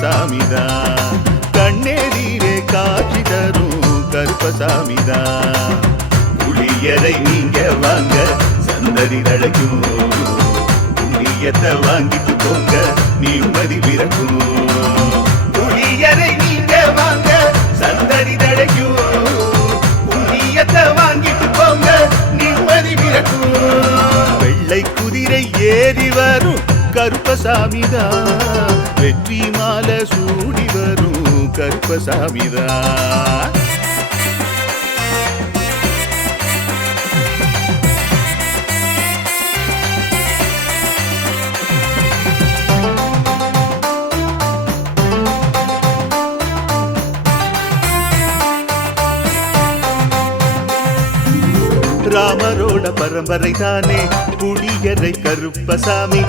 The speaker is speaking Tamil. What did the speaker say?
கருப்பசாமிதான். கண்ணெதிரே காட்சி தரும் கருப்பசாமிதான். புளியரை நீங்க வாங்க சந்ததி தழைக்கும், புண்ணியத்தை வாங்கிட்டு போங்க நிம்மதி பிறக்கும். புளியரை நீங்க வாங்க சந்ததி தழைக்கும், புண்ணியத்தை வாங்கிட்டு போங்க நிம்மதி பிறக்கும். வெள்ளை குதிரை ஏறி வரும் கருப்பசாமிதான், வெற்றி மாலை சூடி வரும் கருப்பசாமிதான். ராமரோட பரம்பரை தானே புளியரை கருப்பசாமி.